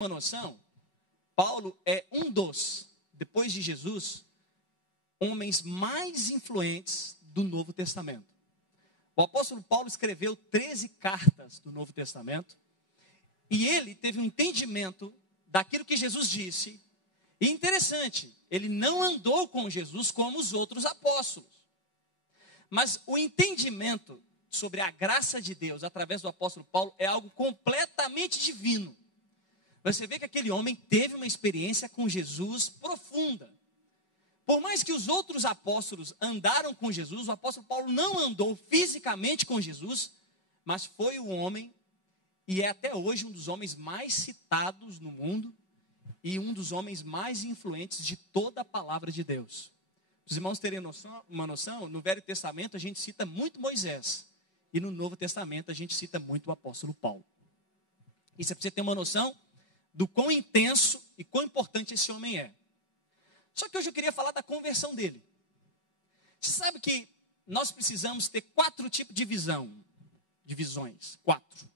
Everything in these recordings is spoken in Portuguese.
Uma noção, Paulo é um dos, depois de Jesus, homens mais influentes do Novo Testamento. O apóstolo Paulo escreveu 13 cartas do Novo Testamento, e ele teve um entendimento daquilo que Jesus disse. E interessante, ele não andou com Jesus como os outros apóstolos. Mas o entendimento sobre a graça de Deus através do apóstolo Paulo é algo completamente divino. Você vê que aquele homem teve uma experiência com Jesus profunda. Por mais que os outros apóstolos andaram com Jesus, o apóstolo Paulo não andou fisicamente com Jesus, mas foi o homem, e é até hoje um dos homens mais citados no mundo, e um dos homens mais influentes de toda a palavra de Deus. Os irmãos terem uma noção, no Velho Testamento a gente cita muito Moisés, e no Novo Testamento a gente cita muito o apóstolo Paulo. Isso é para você ter uma noção do quão intenso e quão importante esse homem é. Só que hoje eu queria falar da conversão dele. Você sabe que nós precisamos ter 4 tipos de visões, 4.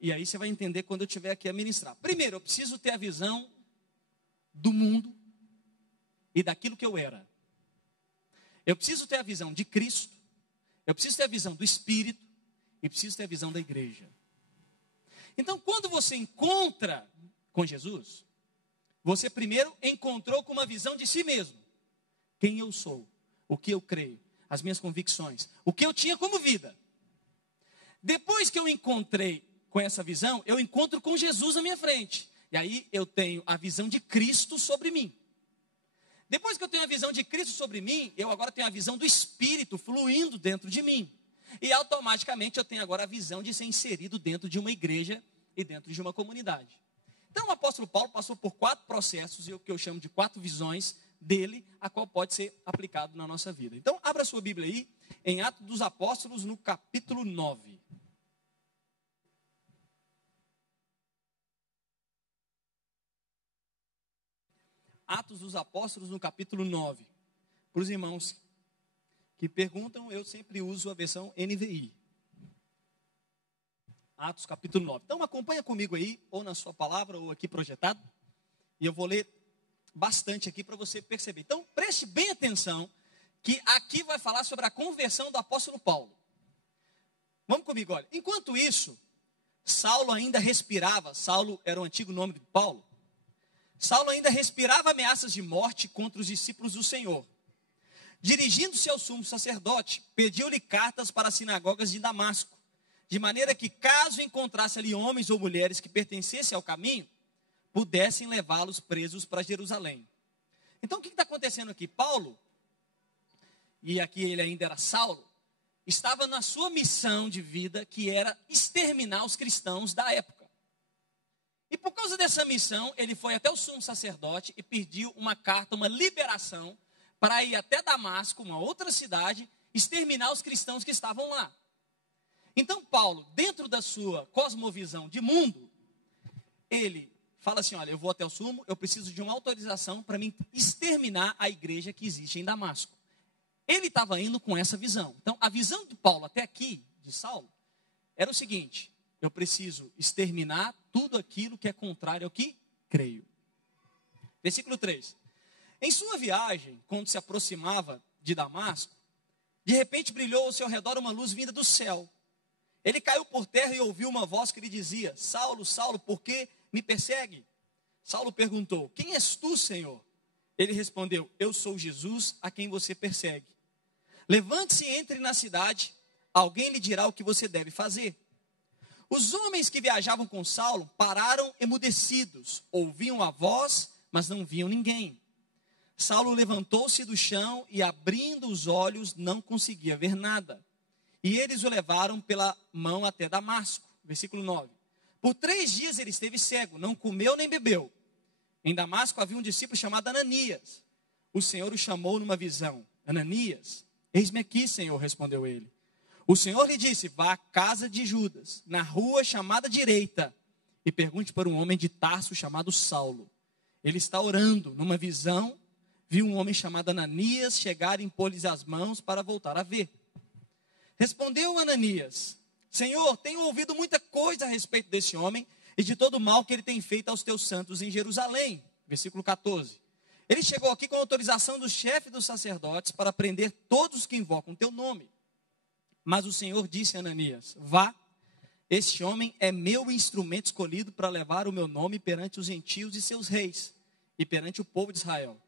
E aí você vai entender quando eu estiver aqui a ministrar. Primeiro, eu preciso ter a visão do mundo e daquilo que eu era. Eu preciso ter a visão de Cristo, eu preciso ter a visão do Espírito e preciso ter a visão da igreja. Então, quando você encontra com Jesus, você primeiro encontrou com uma visão de si mesmo. Quem eu sou, o que eu creio, as minhas convicções, o que eu tinha como vida. Depois que eu encontrei com essa visão, eu encontro com Jesus na minha frente. E aí eu tenho a visão de Cristo sobre mim. Depois que eu tenho a visão de Cristo sobre mim, eu agora tenho a visão do Espírito fluindo dentro de mim. E automaticamente eu tenho agora a visão de ser inserido dentro de uma igreja e dentro de uma comunidade. Então o apóstolo Paulo passou por 4 processos, e o que eu chamo de 4 visões dele, a qual pode ser aplicado na nossa vida. Então abra sua Bíblia aí, em Atos dos Apóstolos, no capítulo 9. Atos dos Apóstolos, no capítulo 9. Para os irmãos que perguntam, eu sempre uso a versão NVI. Atos capítulo 9. Então acompanha comigo aí, ou na sua palavra, ou aqui projetado. E eu vou ler bastante aqui para você perceber. Então preste bem atenção, que aqui vai falar sobre a conversão do apóstolo Paulo. Vamos comigo, olha. Enquanto isso, Saulo ainda respirava. Saulo era o antigo nome de Paulo. Saulo ainda respirava ameaças de morte contra os discípulos do Senhor. Dirigindo-se ao sumo sacerdote, pediu-lhe cartas para as sinagogas de Damasco, de maneira que, caso encontrasse ali homens ou mulheres que pertencessem ao caminho, pudessem levá-los presos para Jerusalém. Então, o que está acontecendo aqui? Paulo, e aqui ele ainda era Saulo, estava na sua missão de vida, que era exterminar os cristãos da época. E por causa dessa missão, ele foi até o sumo sacerdote e pediu uma carta, uma liberação, para ir até Damasco, uma outra cidade, exterminar os cristãos que estavam lá. Então Paulo, dentro da sua cosmovisão de mundo, ele fala assim, olha, eu vou até o sumo, eu preciso de uma autorização para mim exterminar a igreja que existe em Damasco. Ele estava indo com essa visão. Então a visão de Paulo até aqui, de Saulo, era o seguinte: eu preciso exterminar tudo aquilo que é contrário ao que creio. Versículo 3. Em sua viagem, quando se aproximava de Damasco, de repente brilhou ao seu redor uma luz vinda do céu. Ele caiu por terra e ouviu uma voz que lhe dizia: Saulo, Saulo, por que me persegue? Saulo perguntou: quem és tu, Senhor? Ele respondeu: eu sou Jesus, a quem você persegue. Levante-se e entre na cidade, alguém lhe dirá o que você deve fazer. Os homens que viajavam com Saulo pararam emudecidos, ouviam a voz, mas não viam ninguém. Saulo levantou-se do chão e, abrindo os olhos, não conseguia ver nada. E eles o levaram pela mão até Damasco. Versículo 9. Por 3 dias ele esteve cego, não comeu nem bebeu. Em Damasco havia um discípulo chamado Ananias. O Senhor o chamou numa visão. Ananias, eis-me aqui, Senhor, respondeu ele. O Senhor lhe disse: vá à casa de Judas, na rua chamada Direita, e pergunte para um homem de Tarso chamado Saulo. Ele está orando. Numa visão, viu um homem chamado Ananias chegar e impor-lhes as mãos para voltar a ver. Respondeu Ananias: Senhor, tenho ouvido muita coisa a respeito desse homem e de todo o mal que ele tem feito aos teus santos em Jerusalém. Versículo 14. Ele chegou aqui com autorização do chefe dos sacerdotes para prender todos os que invocam teu nome. Mas o Senhor disse a Ananias: vá, este homem é meu instrumento escolhido para levar o meu nome perante os gentios e seus reis, e perante o povo de Israel.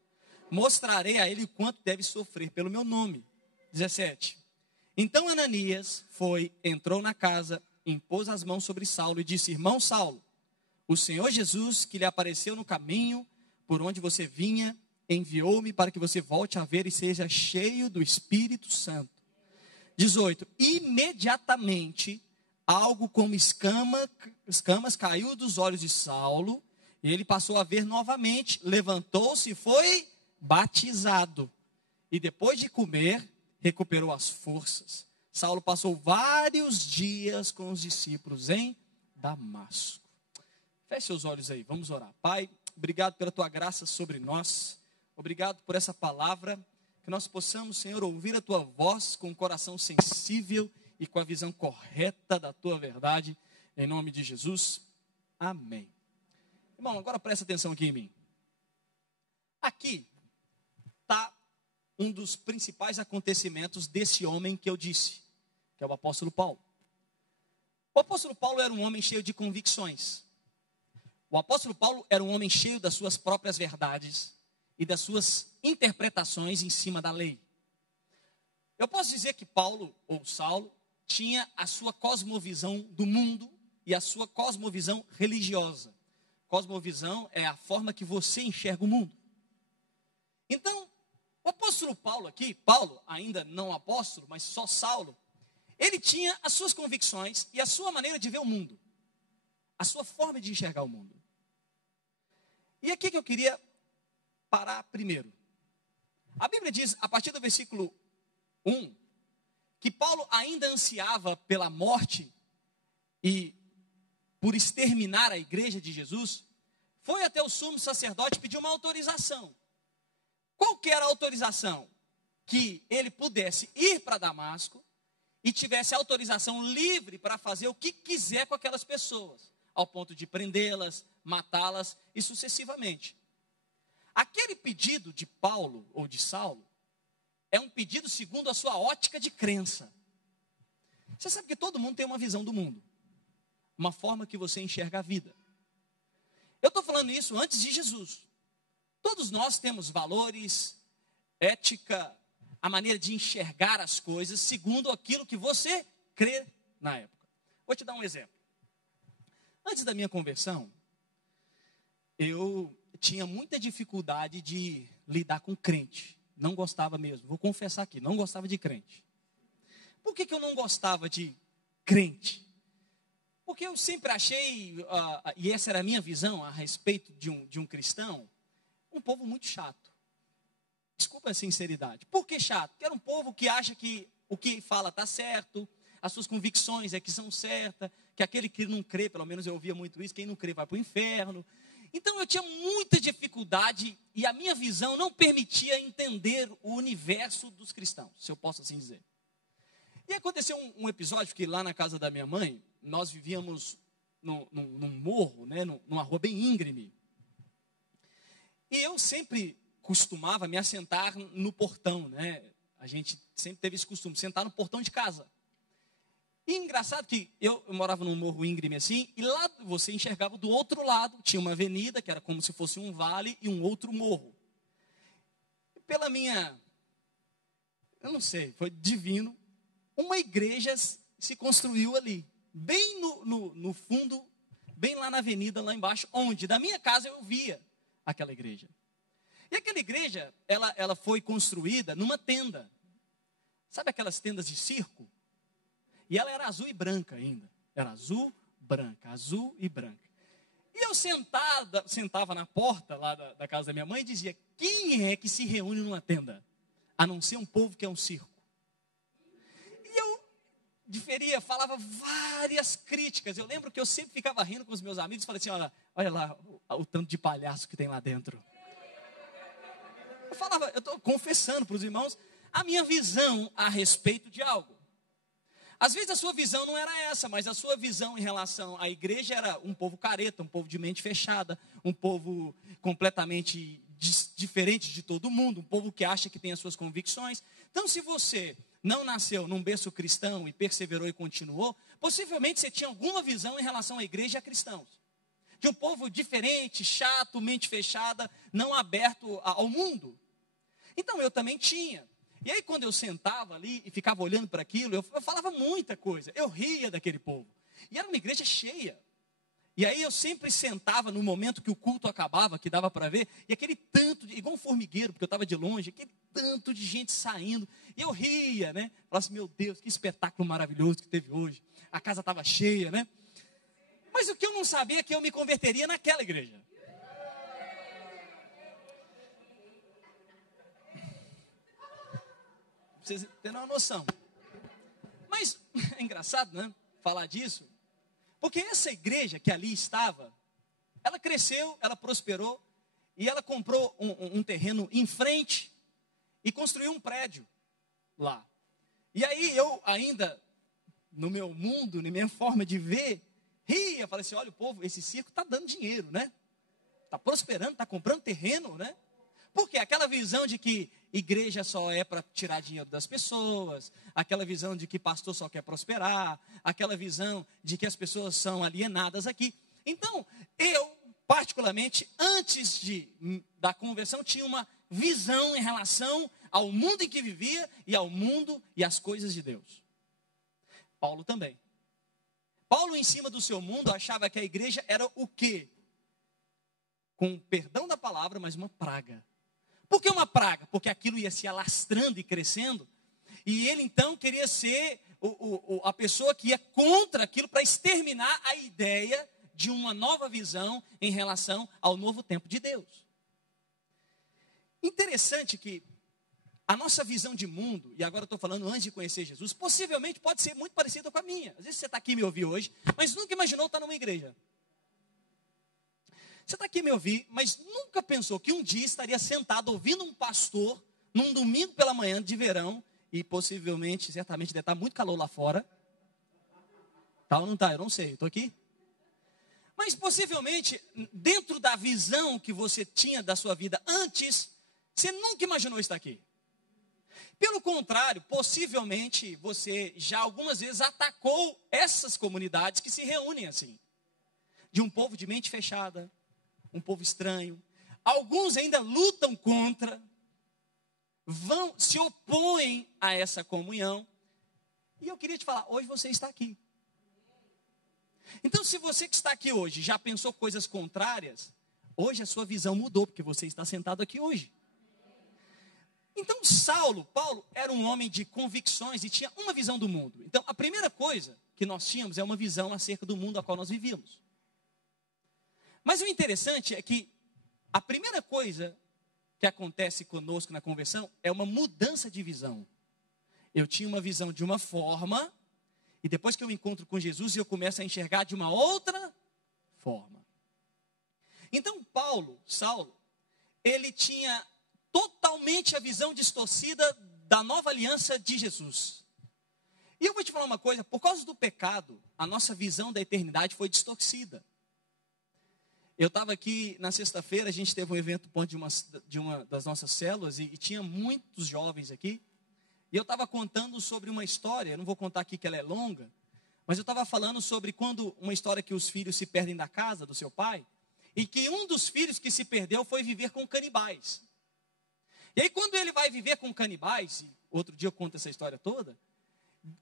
Mostrarei a ele o quanto deve sofrer pelo meu nome. 17. Então Ananias entrou na casa, impôs as mãos sobre Saulo e disse: irmão Saulo, o Senhor Jesus, que lhe apareceu no caminho por onde você vinha, enviou-me para que você volte a ver e seja cheio do Espírito Santo. 18. Imediatamente, algo como escamas caiu dos olhos de Saulo, e ele passou a ver novamente, levantou-se e foi batizado. E depois de comer, recuperou as forças. Saulo passou vários dias com os discípulos em Damasco. Feche seus olhos aí, vamos orar. Pai, obrigado pela tua graça sobre nós. Obrigado por essa palavra. Que nós possamos, Senhor, ouvir a tua voz com um coração sensível e com a visão correta da tua verdade. Em nome de Jesus. Amém. Irmão, agora presta atenção aqui em mim. Aqui está um dos principais acontecimentos desse homem que eu disse, que é o apóstolo Paulo. O apóstolo Paulo era um homem cheio de convicções. O apóstolo Paulo era um homem cheio das suas próprias verdades e das suas interpretações em cima da lei. Eu posso dizer que Paulo, ou Saulo, tinha a sua cosmovisão do mundo e a sua cosmovisão religiosa. Cosmovisão é a forma que você enxerga o mundo. Então, o apóstolo Paulo aqui, Paulo, ainda não apóstolo, mas só Saulo, ele tinha as suas convicções e a sua maneira de ver o mundo. A sua forma de enxergar o mundo. E aqui que eu queria parar primeiro. A Bíblia diz, a partir do versículo 1, que Paulo ainda ansiava pela morte e por exterminar a igreja de Jesus, foi até o sumo sacerdote pedir uma autorização. Qual que era a autorização? Que ele pudesse ir para Damasco e tivesse autorização livre para fazer o que quiser com aquelas pessoas, ao ponto de prendê-las, matá-las e sucessivamente. Aquele pedido de Paulo ou de Saulo é um pedido segundo a sua ótica de crença. Você sabe que todo mundo tem uma visão do mundo, uma forma que você enxerga a vida. Eu estou falando isso antes de Jesus. Todos nós temos valores, ética, a maneira de enxergar as coisas segundo aquilo que você crê na época. Vou te dar um exemplo. Antes da minha conversão, eu tinha muita dificuldade de lidar com crente. Não gostava mesmo, vou confessar aqui, não gostava de crente. Por que eu não gostava de crente? Porque eu sempre achei, e essa era a minha visão a respeito de um cristão, um povo muito chato. Desculpa a sinceridade. Por que chato? Porque era um povo que acha que o que fala está certo, as suas convicções é que são certas, que aquele que não crê, pelo menos eu ouvia muito isso, quem não crê vai para o inferno. Então eu tinha muita dificuldade e a minha visão não permitia entender o universo dos cristãos, se eu posso assim dizer. E aconteceu um episódio que lá na casa da minha mãe, nós vivíamos num morro, né, numa rua bem íngreme. E eu sempre costumava me assentar no portão, né? A gente sempre teve esse costume, sentar no portão de casa. E engraçado que eu morava num morro íngreme assim, e lá você enxergava do outro lado, tinha uma avenida, que era como se fosse um vale, e um outro morro. E pela minha, eu não sei, foi divino, uma igreja se construiu ali, bem no fundo, bem lá na avenida, lá embaixo, onde da minha casa eu via aquela igreja. E aquela igreja, ela foi construída numa tenda. Sabe aquelas tendas de circo? E ela era azul e branca ainda. Era azul, e branca. E eu sentava na porta lá da casa da minha mãe e dizia: quem é que se reúne numa tenda? A não ser um povo que é um circo. E eu falava várias críticas. Eu lembro que eu sempre ficava rindo com os meus amigos e falei assim: olha lá o tanto de palhaço que tem lá dentro. Eu estou confessando para os irmãos a minha visão a respeito de algo. Às vezes a sua visão não era essa, mas a sua visão em relação à igreja era um povo careta, um povo de mente fechada, um povo completamente diferente de todo mundo, um povo que acha que tem as suas convicções. Então, se você não nasceu num berço cristão e perseverou e continuou, possivelmente você tinha alguma visão em relação à igreja e a cristãos. De um povo diferente, chato, mente fechada, não aberto ao mundo. Então, eu também tinha. E aí, quando eu sentava ali e ficava olhando para aquilo, eu falava muita coisa. Eu ria daquele povo. E era uma igreja cheia. E aí, eu sempre sentava no momento que o culto acabava, que dava para ver, e aquele tanto, igual um formigueiro, porque eu estava de longe, aquele tanto de gente saindo. E eu ria, né? Falava assim, meu Deus, que espetáculo maravilhoso que teve hoje. A casa estava cheia, né? Mas o que eu não sabia é que eu me converteria naquela igreja. Vocês terem uma noção. Mas é engraçado, né? Falar disso. Porque essa igreja que ali estava, ela cresceu, ela prosperou. E ela comprou um terreno em frente e construiu um prédio lá. E aí eu ainda, no meu mundo, na minha forma de ver, ria. Falei assim, olha o povo, esse circo está dando dinheiro, né? Está prosperando, está comprando terreno, né? Porque aquela visão de que igreja só é para tirar dinheiro das pessoas, aquela visão de que pastor só quer prosperar, aquela visão de que as pessoas são alienadas aqui. Então, eu, particularmente, antes da conversão, tinha uma visão em relação ao mundo em que vivia e ao mundo e às coisas de Deus. Paulo também. Paulo, em cima do seu mundo, achava que a igreja era o quê? Com perdão da palavra, mas uma praga. Por que uma praga? Porque aquilo ia se alastrando e crescendo. E ele então queria ser a pessoa que ia contra aquilo para exterminar a ideia de uma nova visão em relação ao novo tempo de Deus. Interessante que a nossa visão de mundo, e agora eu estou falando antes de conhecer Jesus, possivelmente pode ser muito parecida com a minha. Às vezes você está aqui me ouvir hoje, mas nunca imaginou estar numa igreja. Você está aqui me ouvir, mas nunca pensou que um dia estaria sentado ouvindo um pastor, num domingo pela manhã de verão, e possivelmente, certamente, deve estar muito calor lá fora. Tá ou não está? Eu não sei, estou aqui. Mas possivelmente, dentro da visão que você tinha da sua vida antes, você nunca imaginou estar aqui. Pelo contrário, possivelmente, você já algumas vezes atacou essas comunidades que se reúnem assim. De um povo de mente fechada, um povo estranho. Alguns ainda lutam contra, se opõem a essa comunhão. E eu queria te falar, hoje você está aqui. Então, se você que está aqui hoje já pensou coisas contrárias, hoje a sua visão mudou, porque você está sentado aqui hoje. Então, Paulo, era um homem de convicções e tinha uma visão do mundo. Então, a primeira coisa que nós tínhamos é uma visão acerca do mundo a qual nós vivíamos. Mas o interessante é que a primeira coisa que acontece conosco na conversão é uma mudança de visão. Eu tinha uma visão de uma forma, e depois que eu encontro com Jesus, eu começo a enxergar de uma outra forma. Então, Saulo, ele tinha totalmente a visão distorcida da nova aliança de Jesus. E eu vou te falar uma coisa, por causa do pecado, a nossa visão da eternidade foi distorcida. Eu estava aqui na sexta-feira, a gente teve um evento de uma das nossas células e tinha muitos jovens aqui. E eu estava contando sobre uma história, eu não vou contar aqui que ela é longa, mas eu estava falando sobre uma história que os filhos se perdem da casa do seu pai, e que um dos filhos que se perdeu foi viver com canibais. E aí quando ele vai viver com canibais, outro dia eu conto essa história toda,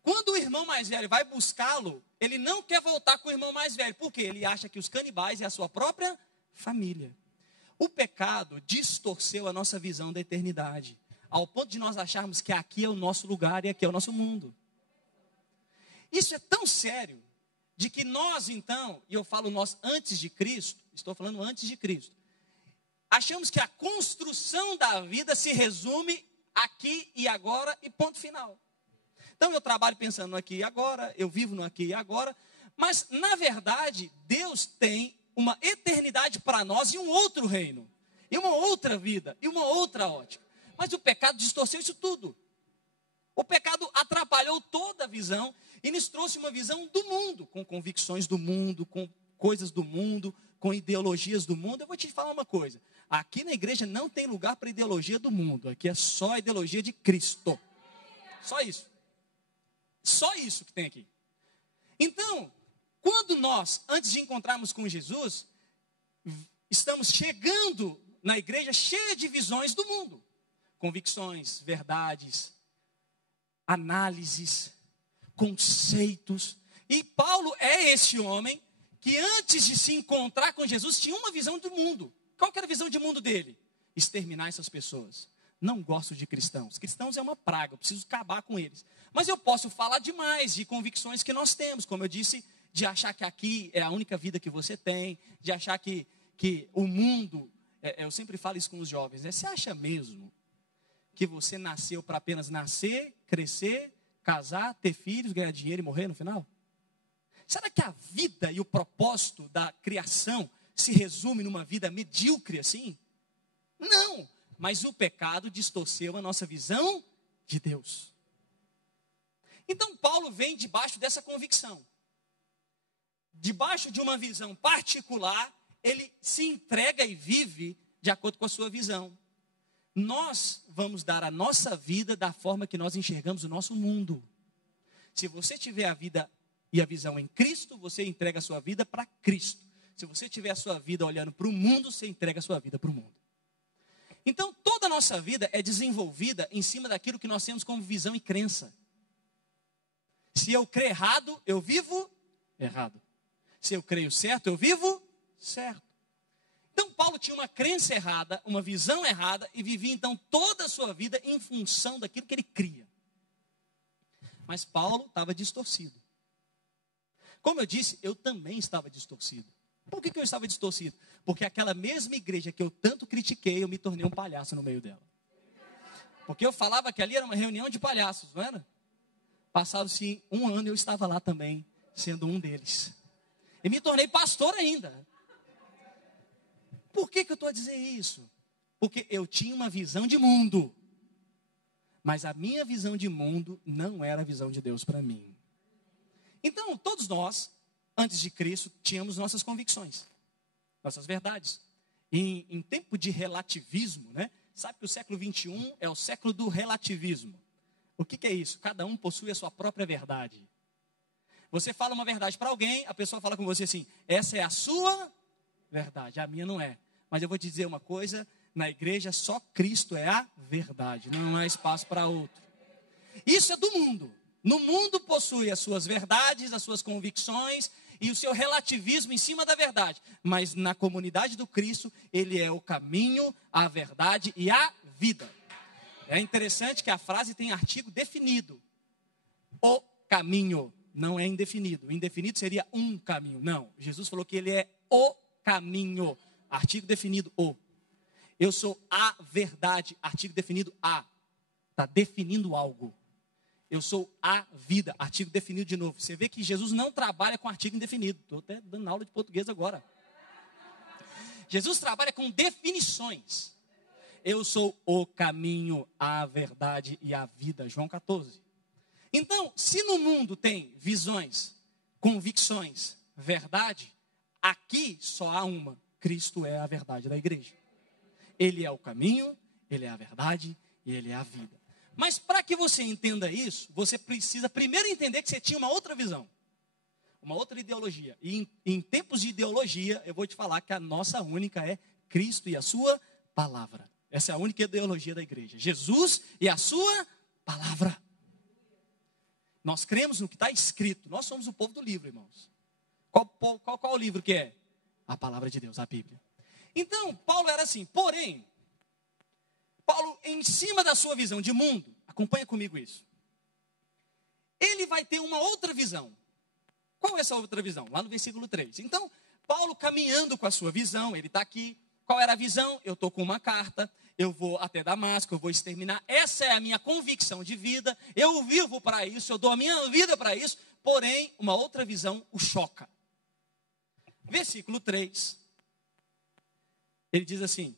quando o irmão mais velho vai buscá-lo, ele não quer voltar com o irmão mais velho. Por quê? Ele acha que os canibais é a sua própria família. O pecado distorceu a nossa visão da eternidade, ao ponto de nós acharmos que aqui é o nosso lugar e aqui é o nosso mundo. Isso é tão sério, de que nós então, e eu falo nós antes de Cristo, estou falando antes de Cristo, achamos que a construção da vida se resume aqui e agora e ponto final. Então eu trabalho pensando no aqui e agora, eu vivo no aqui e agora, mas na verdade Deus tem uma eternidade para nós e um outro reino, e uma outra vida, e uma outra ótica. Mas o pecado distorceu isso tudo. O pecado atrapalhou toda a visão, e nos trouxe uma visão do mundo, com convicções do mundo, com coisas do mundo, com ideologias do mundo. Eu vou te falar uma coisa, aqui na igreja não tem lugar para ideologia do mundo, aqui é só a ideologia de Cristo, só isso que tem aqui. Então, quando nós, antes de encontrarmos com Jesus, estamos chegando na igreja cheia de visões do mundo, convicções, verdades, análises, conceitos. E Paulo é esse homem que antes de se encontrar com Jesus tinha uma visão do mundo. Qual que era a visão de mundo dele? Exterminar essas pessoas. Não gosto de cristãos. Cristãos é uma praga, eu preciso acabar com eles. Mas eu posso falar demais de convicções que nós temos, como eu disse, de achar que aqui é a única vida que você tem, de achar que o mundo, eu sempre falo isso com os jovens, você acha mesmo que você nasceu para apenas nascer, crescer, casar, ter filhos, ganhar dinheiro e morrer no final? Será que a vida e o propósito da criação se resume numa vida medíocre assim? Não, mas o pecado distorceu a nossa visão de Deus. Então Paulo vem debaixo dessa convicção. Debaixo de uma visão particular, ele se entrega e vive de acordo com a sua visão. Nós vamos dar a nossa vida da forma que nós enxergamos o nosso mundo. Se você tiver a vida e a visão em Cristo, você entrega a sua vida para Cristo. Se você tiver a sua vida olhando para o mundo, você entrega a sua vida para o mundo. Então, toda a nossa vida é desenvolvida em cima daquilo que nós temos como visão e crença. Se eu creio errado, eu vivo errado. Se eu creio certo, eu vivo certo. Então, Paulo tinha uma crença errada, uma visão errada, e vivia então toda a sua vida em função daquilo que ele cria. Mas Paulo estava distorcido. Como eu disse, eu também estava distorcido. Por que eu estava distorcido? Porque aquela mesma igreja que eu tanto critiquei, eu me tornei um palhaço no meio dela. Porque eu falava que ali era uma reunião de palhaços, não era? Passado-se um ano, eu estava lá também, sendo um deles. E me tornei pastor ainda. Por que eu estou a dizer isso? Porque eu tinha uma visão de mundo. Mas a minha visão de mundo não era a visão de Deus para mim. Então, todos nós, antes de Cristo, tínhamos nossas convicções, nossas verdades. Em tempo de relativismo, né? Sabe que o século XXI é o século do relativismo. O que é isso? Cada um possui a sua própria verdade. Você fala uma verdade para alguém, a pessoa fala com você assim, essa é a sua verdade, a minha não é. Mas eu vou te dizer uma coisa, na igreja só Cristo é a verdade, não há espaço para outro. Isso é do mundo. No mundo possui as suas verdades, as suas convicções e o seu relativismo em cima da verdade. Mas na comunidade do Cristo, ele é o caminho, a verdade e a vida. É interessante que a frase tem artigo definido. O caminho não é indefinido. O indefinido seria um caminho. Não, Jesus falou que ele é o caminho. Artigo definido, o. Eu sou a verdade. Artigo definido, a. Está definindo algo. Eu sou a vida. Artigo definido de novo. Você vê que Jesus não trabalha com artigo indefinido. Estou até dando aula de português agora. Jesus trabalha com definições. Eu sou o caminho, a verdade e a vida. João 14. Então, se no mundo tem visões, convicções, verdade, aqui só há uma. Cristo é a verdade da igreja. Ele é o caminho, ele é a verdade e ele é a vida. Mas para que você entenda isso, você precisa primeiro entender que você tinha uma outra visão. Uma outra ideologia. E em tempos de ideologia, eu vou te falar que a nossa única é Cristo e a sua palavra. Essa é a única ideologia da igreja. Jesus e a sua palavra. Nós cremos no que está escrito. Nós somos o povo do livro, irmãos. Qual o livro que é? A palavra de Deus, a Bíblia. Então, Paulo era assim. Porém, Paulo, em cima da sua visão de mundo, acompanha comigo isso. Ele vai ter uma outra visão. Qual é essa outra visão? Lá no versículo 3. Então, Paulo caminhando com a sua visão, ele está aqui. Qual era a visão? Eu estou com uma carta, eu vou até Damasco, eu vou exterminar. Essa é a minha convicção de vida. Eu vivo para isso, eu dou a minha vida para isso. Porém, uma outra visão o choca. Versículo 3. Ele diz assim.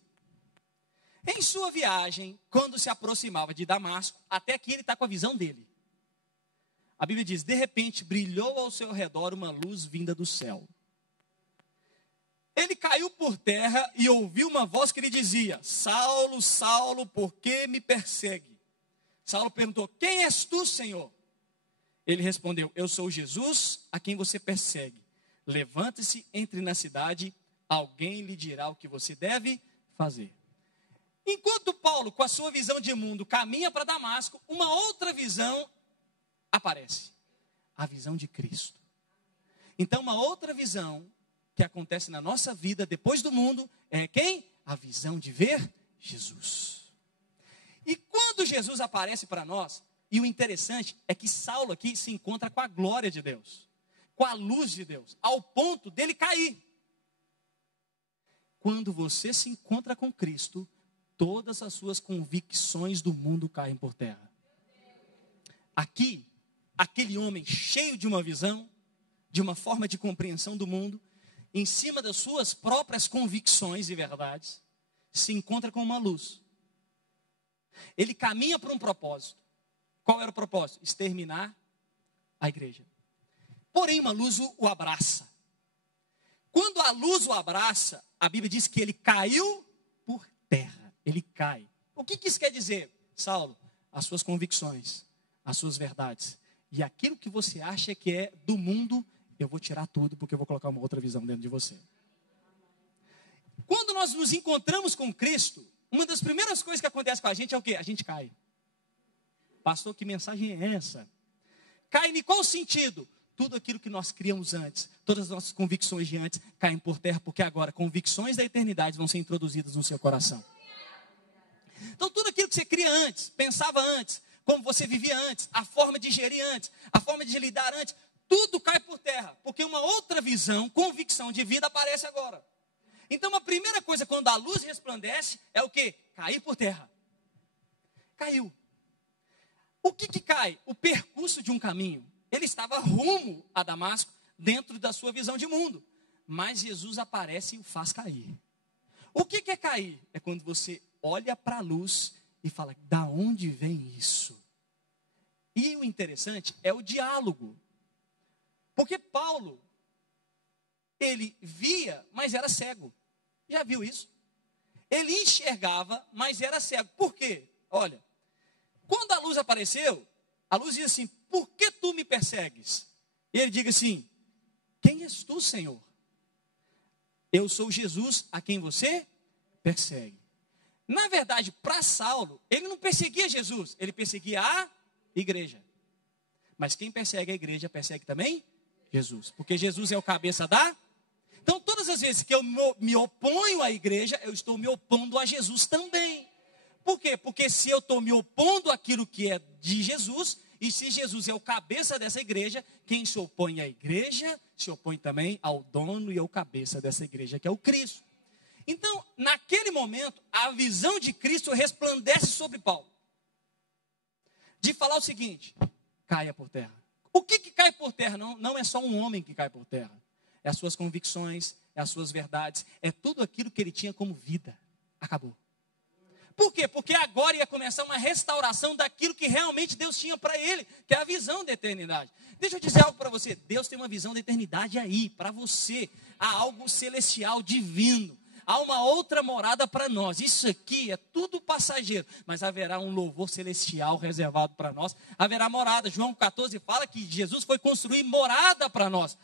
Em sua viagem, quando se aproximava de Damasco, até aqui ele está com a visão dele. A Bíblia diz, de repente brilhou ao seu redor uma luz vinda do céu. Ele caiu por terra e ouviu uma voz que lhe dizia, Saulo, Saulo, por que me persegue? Saulo perguntou, quem és tu, Senhor? Ele respondeu, eu sou Jesus, a quem você persegue. Levante-se, entre na cidade, alguém lhe dirá o que você deve fazer. Enquanto Paulo, com a sua visão de mundo, caminha para Damasco, uma outra visão aparece. A visão de Cristo. Então, uma outra visão que acontece na nossa vida depois do mundo é quem? A visão de ver Jesus. E quando Jesus aparece para nós, e o interessante é que Saulo aqui se encontra com a glória de Deus, com a luz de Deus, ao ponto dele cair. Quando você se encontra com Cristo, todas as suas convicções do mundo caem por terra. Aqui, aquele homem cheio de uma visão, de uma forma de compreensão do mundo, em cima das suas próprias convicções e verdades, se encontra com uma luz. Ele caminha para um propósito. Qual era o propósito? Exterminar a igreja. Porém, uma luz o abraça. Quando a luz o abraça, a Bíblia diz que ele caiu por terra. Ele cai. O que isso quer dizer, Saulo? As suas convicções, as suas verdades. E aquilo que você acha que é do mundo, eu vou tirar tudo, porque eu vou colocar uma outra visão dentro de você. Quando nós nos encontramos com Cristo, uma das primeiras coisas que acontece com a gente é o quê? A gente cai. Pastor, que mensagem é essa? Cai em qual sentido? Tudo aquilo que nós criamos antes, todas as nossas convicções de antes, caem por terra, porque agora convicções da eternidade vão ser introduzidas no seu coração. Então tudo aquilo que você cria antes, pensava antes, como você vivia antes, a forma de gerir antes, a forma de lidar antes, tudo cai por terra, porque uma outra visão, convicção de vida aparece agora. Então a primeira coisa quando a luz resplandece é o quê? Cair por terra. Caiu. O que cai? O percurso de um caminho. Ele estava rumo a Damasco, dentro da sua visão de mundo. Mas Jesus aparece e o faz cair. O que é cair? É quando você olha para a luz e fala, da onde vem isso? E o interessante é o diálogo. Porque Paulo, ele via, mas era cego. Já viu isso? Ele enxergava, mas era cego. Por quê? Olha, quando a luz apareceu, a luz diz assim, por que tu me persegues? E ele diz assim, quem és tu, Senhor? Eu sou Jesus a quem você persegue. Na verdade, para Saulo, ele não perseguia Jesus, ele perseguia a igreja. Mas quem persegue a igreja, persegue também Jesus. Porque Jesus é o cabeça da... Então, todas as vezes que eu me oponho à igreja, eu estou me opondo a Jesus também. Por quê? Porque se eu estou me opondo àquilo que é de Jesus, e se Jesus é o cabeça dessa igreja, quem se opõe à igreja, se opõe também ao dono e ao cabeça dessa igreja, que é o Cristo. Então, naquele momento, a visão de Cristo resplandece sobre Paulo. De falar o seguinte, caia por terra. O que cai por terra? Não é só um homem que cai por terra. É as suas convicções, é as suas verdades, é tudo aquilo que ele tinha como vida. Acabou. Por quê? Porque agora ia começar uma restauração daquilo que realmente Deus tinha para ele, que é a visão da eternidade. Deixa eu dizer algo para você. Deus tem uma visão da eternidade aí, para você. Há algo celestial, divino. Há uma outra morada para nós. Isso aqui é tudo passageiro, mas haverá um louvor celestial reservado para nós. Haverá morada. João 14 fala que Jesus foi construir morada para nós.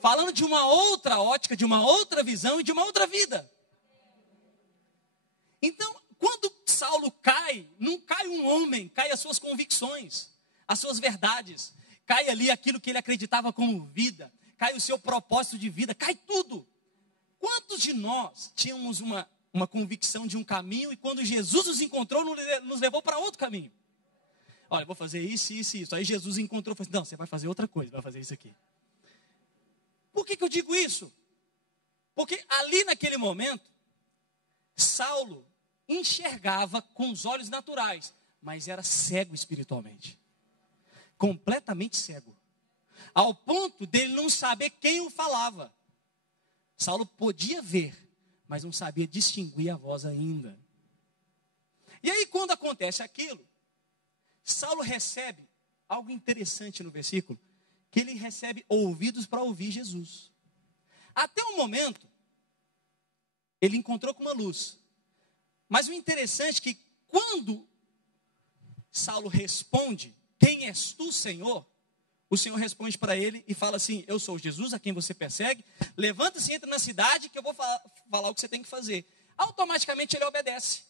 Falando de uma outra ótica, de uma outra visão e de uma outra vida. Então, quando Saulo cai, não cai um homem, cai as suas convicções, as suas verdades. Cai ali aquilo que ele acreditava como vida. Cai o seu propósito de vida, cai tudo. Quantos de nós tínhamos uma convicção de um caminho e quando Jesus nos encontrou, nos levou para outro caminho? Olha, eu vou fazer isso, isso e isso. Aí Jesus encontrou e falou assim, não, você vai fazer outra coisa, vai fazer isso aqui. Por que eu digo isso? Porque ali naquele momento, Saulo enxergava com os olhos naturais, mas era cego espiritualmente. Completamente cego. Ao ponto dele não saber quem o falava. Saulo podia ver, mas não sabia distinguir a voz ainda. E aí quando acontece aquilo, Saulo recebe algo interessante no versículo, que ele recebe ouvidos para ouvir Jesus. Até o momento, ele encontrou com uma luz. Mas o interessante é que quando Saulo responde, quem és tu, Senhor? O Senhor responde para ele e fala assim, eu sou Jesus a quem você persegue, levanta-se e entra na cidade que eu vou falar o que você tem que fazer. Automaticamente ele obedece.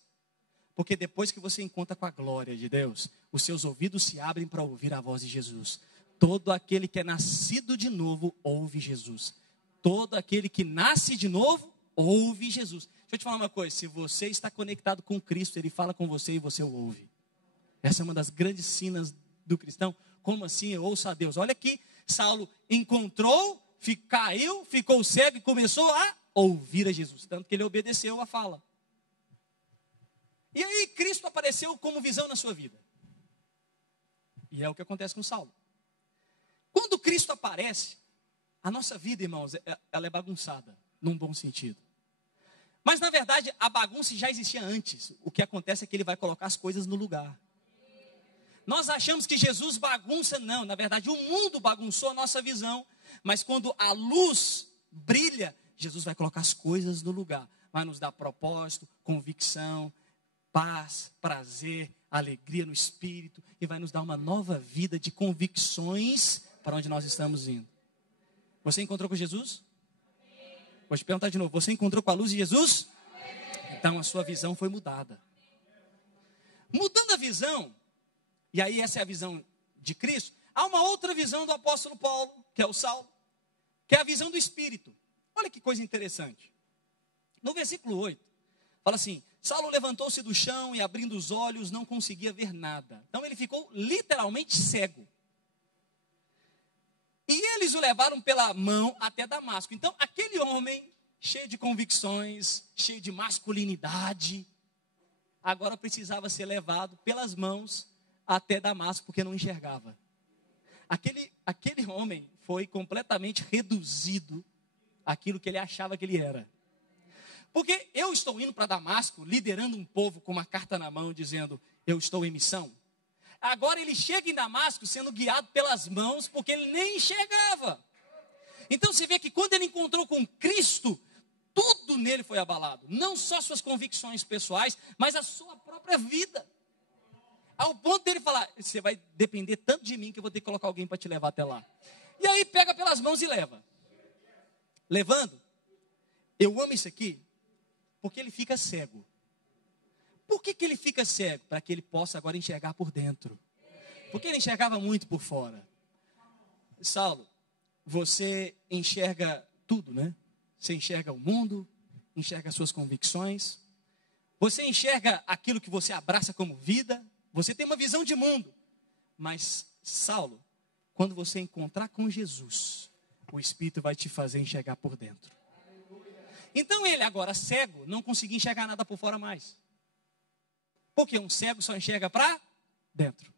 Porque depois que você encontra com a glória de Deus, os seus ouvidos se abrem para ouvir a voz de Jesus. Todo aquele que é nascido de novo, ouve Jesus. Todo aquele que nasce de novo, ouve Jesus. Deixa eu te falar uma coisa, se você está conectado com Cristo, Ele fala com você e você o ouve. Essa é uma das grandes sinas do cristão. Como assim eu ouço a Deus? Olha aqui, Saulo encontrou, caiu, ficou cego e começou a ouvir a Jesus. Tanto que ele obedeceu a fala. E aí Cristo apareceu como visão na sua vida. E é o que acontece com Saulo. Quando Cristo aparece, a nossa vida, irmãos, ela é bagunçada, num bom sentido. Mas, na verdade, a bagunça já existia antes. O que acontece é que ele vai colocar as coisas no lugar. Nós achamos que Jesus bagunça, não. Na verdade, o mundo bagunçou a nossa visão. Mas quando a luz brilha, Jesus vai colocar as coisas no lugar. Vai nos dar propósito, convicção, paz, prazer, alegria no Espírito. E vai nos dar uma nova vida de convicções para onde nós estamos indo. Você encontrou com Jesus? Vou te perguntar de novo. Você encontrou com a luz de Jesus? Então a sua visão foi mudada. Mudando a visão, e aí essa é a visão de Cristo, há uma outra visão do apóstolo Paulo, que é o Saulo, que é a visão do Espírito. Olha que coisa interessante. No versículo 8, fala assim, Saulo levantou-se do chão e abrindo os olhos não conseguia ver nada. Então ele ficou literalmente cego. E eles o levaram pela mão até Damasco. Então aquele homem, cheio de convicções, cheio de masculinidade, agora precisava ser levado pelas mãos até Damasco, porque não enxergava. Aquele homem foi completamente reduzido àquilo que ele achava que ele era. Porque eu estou indo para Damasco, liderando um povo com uma carta na mão, dizendo, eu estou em missão. Agora ele chega em Damasco sendo guiado pelas mãos, porque ele nem enxergava. Então você vê que quando ele encontrou com Cristo, tudo nele foi abalado. Não só suas convicções pessoais, mas a sua própria vida. Ao ponto dele falar, você vai depender tanto de mim que eu vou ter que colocar alguém para te levar até lá. E aí pega pelas mãos e leva. Levando, eu amo isso aqui, porque ele fica cego. Por que ele fica cego? Para que ele possa agora enxergar por dentro. Porque ele enxergava muito por fora. Saulo, você enxerga tudo, né? Você enxerga o mundo, enxerga as suas convicções. Você enxerga aquilo que você abraça como vida. Você tem uma visão de mundo. Mas, Saulo, quando você encontrar com Jesus, o Espírito vai te fazer enxergar por dentro. Então ele agora cego, não conseguia enxergar nada por fora mais. Porque um cego só enxerga para dentro.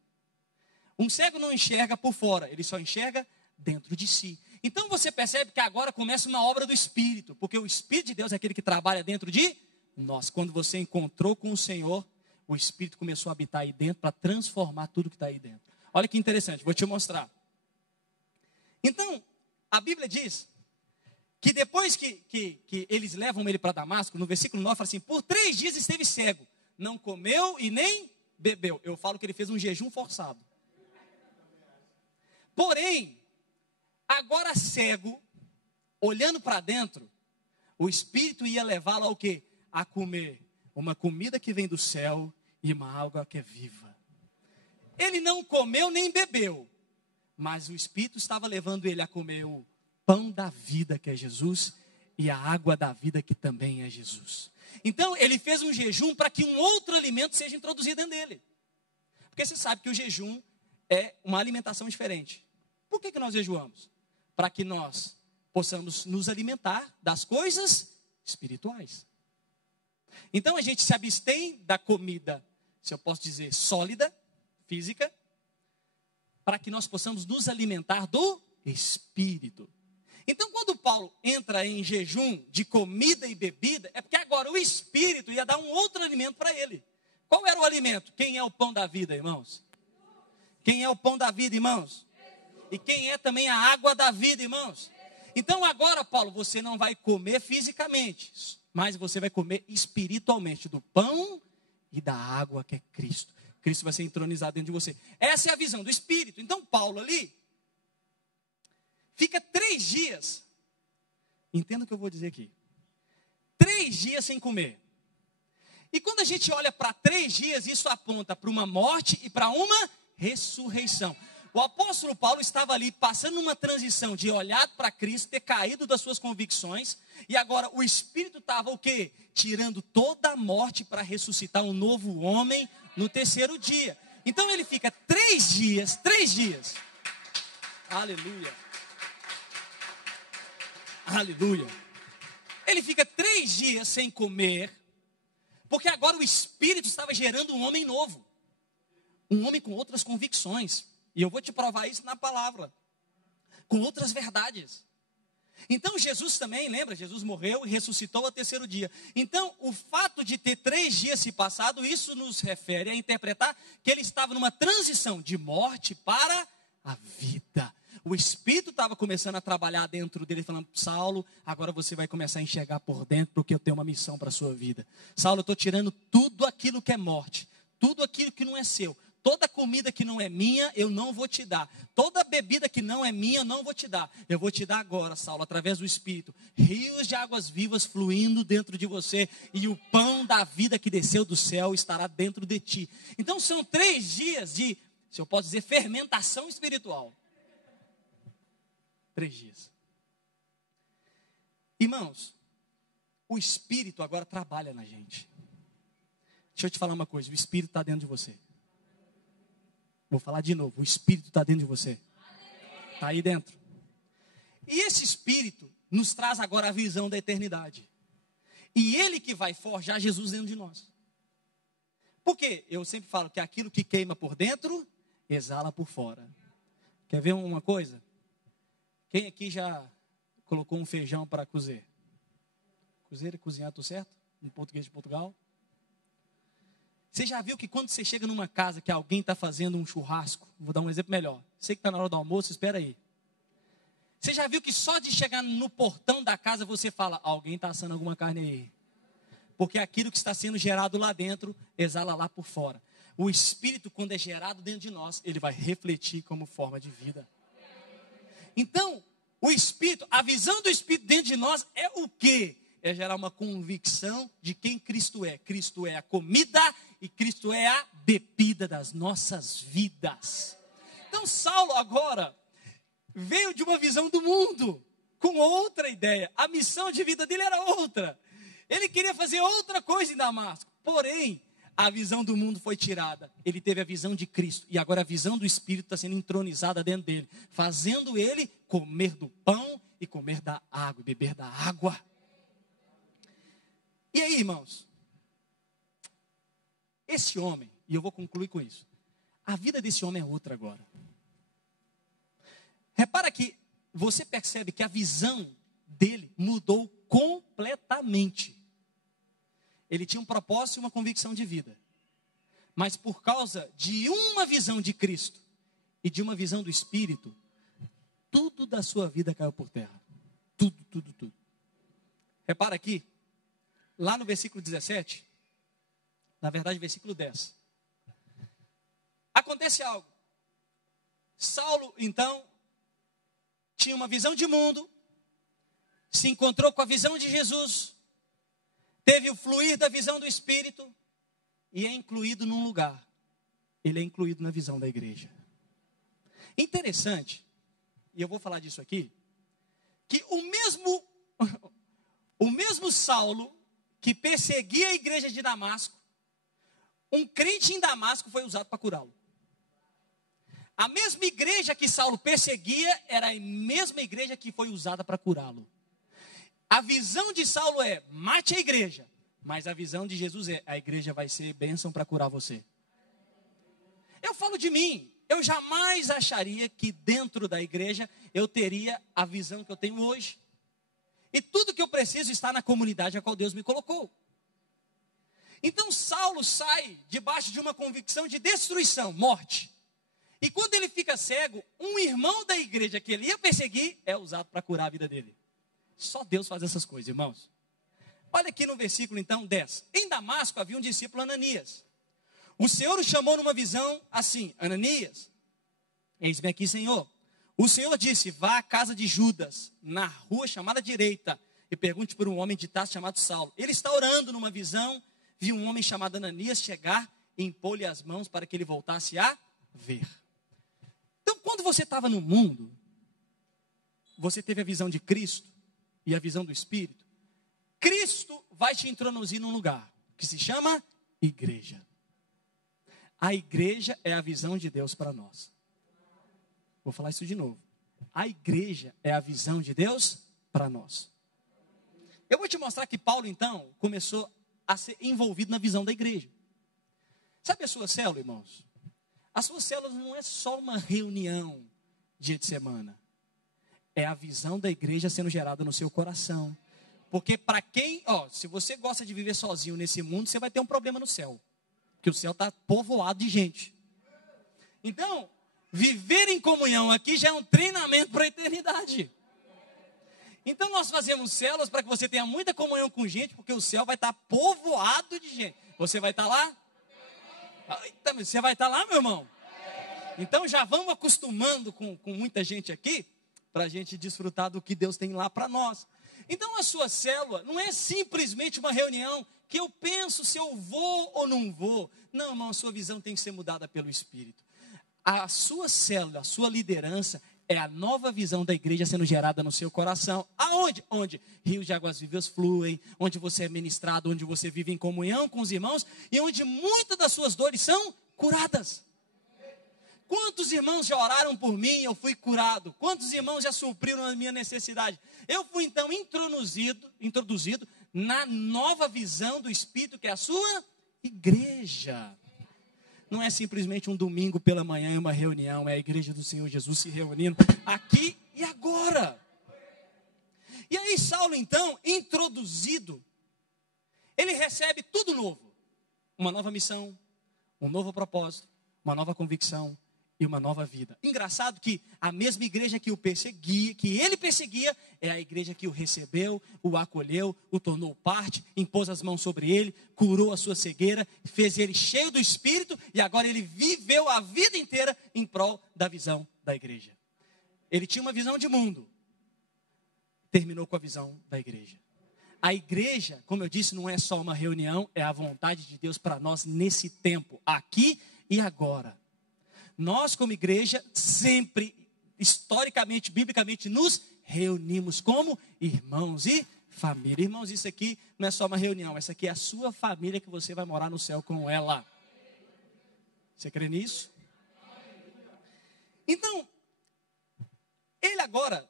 Um cego não enxerga por fora, ele só enxerga dentro de si. Então você percebe que agora começa uma obra do Espírito, porque o Espírito de Deus é aquele que trabalha dentro de nós. Quando você encontrou com o Senhor, o Espírito começou a habitar aí dentro para transformar tudo que está aí dentro. Olha que interessante, vou te mostrar. Então, a Bíblia diz que depois que eles levam ele para Damasco, no versículo 9, fala assim, por 3 dias esteve cego, não comeu e nem bebeu. Eu falo que ele fez um jejum forçado. Porém, agora cego, olhando para dentro, o Espírito ia levá-lo ao quê? A comer uma comida que vem do céu e uma água que é viva. Ele não comeu nem bebeu, mas o Espírito estava levando ele a comer o pão da vida, que é Jesus, e a água da vida, que também é Jesus. Então, ele fez um jejum para que um outro alimento seja introduzido dentro dele. Porque você sabe que o jejum é uma alimentação diferente. Por que nós jejuamos? Para que nós possamos nos alimentar das coisas espirituais. Então, a gente se abstém da comida, se eu posso dizer, sólida, física, para que nós possamos nos alimentar do Espírito. Então, quando Paulo entra em jejum de comida e bebida, é porque agora o Espírito ia dar um outro alimento para ele. Qual era o alimento? Quem é o pão da vida, irmãos? Quem é o pão da vida, irmãos? E quem é também a água da vida, irmãos? Então agora, Paulo, você não vai comer fisicamente, mas você vai comer espiritualmente do pão e da água que é Cristo. Cristo vai ser entronizado dentro de você. Essa é a visão do Espírito. Então Paulo ali fica 3 dias, entenda o que eu vou dizer aqui, 3 dias sem comer. E quando a gente olha para 3 dias, isso aponta para uma morte e para uma ressurreição. O apóstolo Paulo estava ali passando uma transição de olhar para Cristo, ter caído das suas convicções, e agora o Espírito estava o quê? Tirando toda a morte para ressuscitar um novo homem no 3º dia. Então ele fica 3 dias, aleluia, aleluia, ele fica 3 dias sem comer, porque agora o Espírito estava gerando um homem novo, um homem com outras convicções. E eu vou te provar isso na palavra, com outras verdades. Então Jesus também, lembra? Jesus morreu e ressuscitou ao 3º dia. Então o fato de ter 3 dias se passado, isso nos refere a interpretar que ele estava numa transição de morte para a vida. O Espírito estava começando a trabalhar dentro dele, falando: Saulo, agora você vai começar a enxergar por dentro, porque eu tenho uma missão para a sua vida. Saulo, eu estou tirando tudo aquilo que é morte, tudo aquilo que não é seu. Toda comida que não é minha, eu não vou te dar. Toda bebida que não é minha, eu não vou te dar. Eu vou te dar agora, Saulo, através do Espírito, rios de águas vivas fluindo dentro de você. E o pão da vida que desceu do céu estará dentro de ti. Então são 3 dias de, se eu posso dizer, fermentação espiritual. 3 dias. Irmãos, o Espírito agora trabalha na gente. Deixa eu te falar uma coisa, o Espírito está dentro de você. Vou falar de novo, o Espírito está dentro de você. Está aí dentro. E esse Espírito nos traz agora a visão da eternidade. E ele que vai forjar Jesus dentro de nós. Porque eu sempre falo que aquilo que queima por dentro, exala por fora. Quer ver uma coisa? Quem aqui já colocou um feijão para cozer? Cozer e cozinhar, tudo certo? No português de Portugal. Você já viu que quando você chega numa casa que alguém está fazendo um churrasco, vou dar um exemplo melhor. Você que está na hora do almoço, espera aí. Você já viu que só de chegar no portão da casa você fala: alguém está assando alguma carne aí. Porque aquilo que está sendo gerado lá dentro, exala lá por fora. O Espírito, quando é gerado dentro de nós, ele vai refletir como forma de vida. Então, o Espírito, a visão do Espírito dentro de nós é o quê? É gerar uma convicção de quem Cristo é. Cristo é a comida e Cristo é a bebida das nossas vidas. Então Saulo agora veio de uma visão do mundo, com outra ideia. A missão de vida dele era outra. Ele queria fazer outra coisa em Damasco. Porém, a visão do mundo foi tirada. Ele teve a visão de Cristo. E agora a visão do Espírito está sendo entronizada dentro dele, fazendo ele comer do pão e comer da água, e beber da água. E aí, irmãos, esse homem, e eu vou concluir com isso, a vida desse homem é outra agora. Repara que você percebe que a visão dele mudou completamente. Ele tinha um propósito e uma convicção de vida. Mas por causa de uma visão de Cristo e de uma visão do Espírito, tudo da sua vida caiu por terra. Tudo. Repara aqui. Lá no versículo 17, na verdade, versículo 10. Acontece algo. Saulo, então, tinha uma visão de mundo, se encontrou com a visão de Jesus, teve o fluir da visão do Espírito e é incluído num lugar. Ele é incluído na visão da igreja. Interessante, e eu vou falar disso aqui, que o mesmo Saulo que perseguia a igreja de Damasco, um crente em Damasco foi usado para curá-lo. A mesma igreja que Saulo perseguia era a mesma igreja que foi usada para curá-lo. A visão de Saulo é: mate a igreja. Mas a visão de Jesus é: a igreja vai ser bênção para curar você. Eu falo de mim. Eu jamais acharia que dentro da igreja eu teria a visão que eu tenho hoje. E tudo que eu preciso está na comunidade a qual Deus me colocou. Então Saulo sai debaixo de uma convicção de destruição, morte. E quando ele fica cego, um irmão da igreja que ele ia perseguir é usado para curar a vida dele. Só Deus faz essas coisas, irmãos. Olha aqui no versículo então 10. Em Damasco havia um discípulo, Ananias. O Senhor o chamou numa visão assim: Ananias, eis-me aqui, Senhor. O Senhor disse: vá à casa de Judas, na rua chamada direita, e pergunte por um homem de Tarso chamado Saulo. Ele está orando numa visão, viu um homem chamado Ananias chegar e impor-lhe as mãos para que ele voltasse a ver. Então, quando você estava no mundo, você teve a visão de Cristo e a visão do Espírito. Cristo vai te introduzir num lugar que se chama igreja. A igreja é a visão de Deus para nós. Vou falar isso de novo. A igreja é a visão de Deus para nós. Eu vou te mostrar que Paulo, então, começou a ser envolvido na visão da igreja. Sabe a sua célula, irmãos? A sua célula não é só uma reunião dia de semana. É a visão da igreja sendo gerada no seu coração. Porque para quem, se você gosta de viver sozinho nesse mundo, você vai ter um problema no céu. Porque o céu está povoado de gente. Então, viver em comunhão aqui já é um treinamento para a eternidade. Então nós fazemos células para que você tenha muita comunhão com gente, porque o céu vai estar povoado de gente. Você vai estar lá? Você vai estar lá, meu irmão? Então já vamos acostumando com muita gente aqui, para a gente desfrutar do que Deus tem lá para nós. Então a sua célula não é simplesmente uma reunião que eu penso se eu vou ou não vou. Não, irmão, a sua visão tem que ser mudada pelo Espírito. A sua célula, a sua liderança é a nova visão da igreja sendo gerada no seu coração. Aonde? Onde rios de águas vivas fluem, onde você é ministrado, onde você vive em comunhão com os irmãos e onde muitas das suas dores são curadas. Quantos irmãos já oraram por mim e eu fui curado? Quantos irmãos já supriram a minha necessidade? Eu fui então introduzido na nova visão do Espírito que é a sua igreja. Não é simplesmente um domingo pela manhã em uma reunião, é a igreja do Senhor Jesus se reunindo aqui e agora. E aí Saulo então, introduzido, ele recebe tudo novo. Uma nova missão, um novo propósito, uma nova convicção e uma nova vida. Engraçado que a mesma igreja que o perseguia, que ele perseguia, é a igreja que o recebeu, o acolheu, o tornou parte, impôs as mãos sobre ele, curou a sua cegueira, fez ele cheio do Espírito e agora ele viveu a vida inteira em prol da visão da igreja. Ele tinha uma visão de mundo, terminou com a visão da igreja. A igreja, como eu disse, não é só uma reunião, é a vontade de Deus para nós nesse tempo, aqui e agora. Nós, como igreja, sempre, historicamente, biblicamente, nos reunimos como irmãos e família. Irmãos, isso aqui não é só uma reunião, essa aqui é a sua família que você vai morar no céu com ela. Você crê nisso? Então, ele agora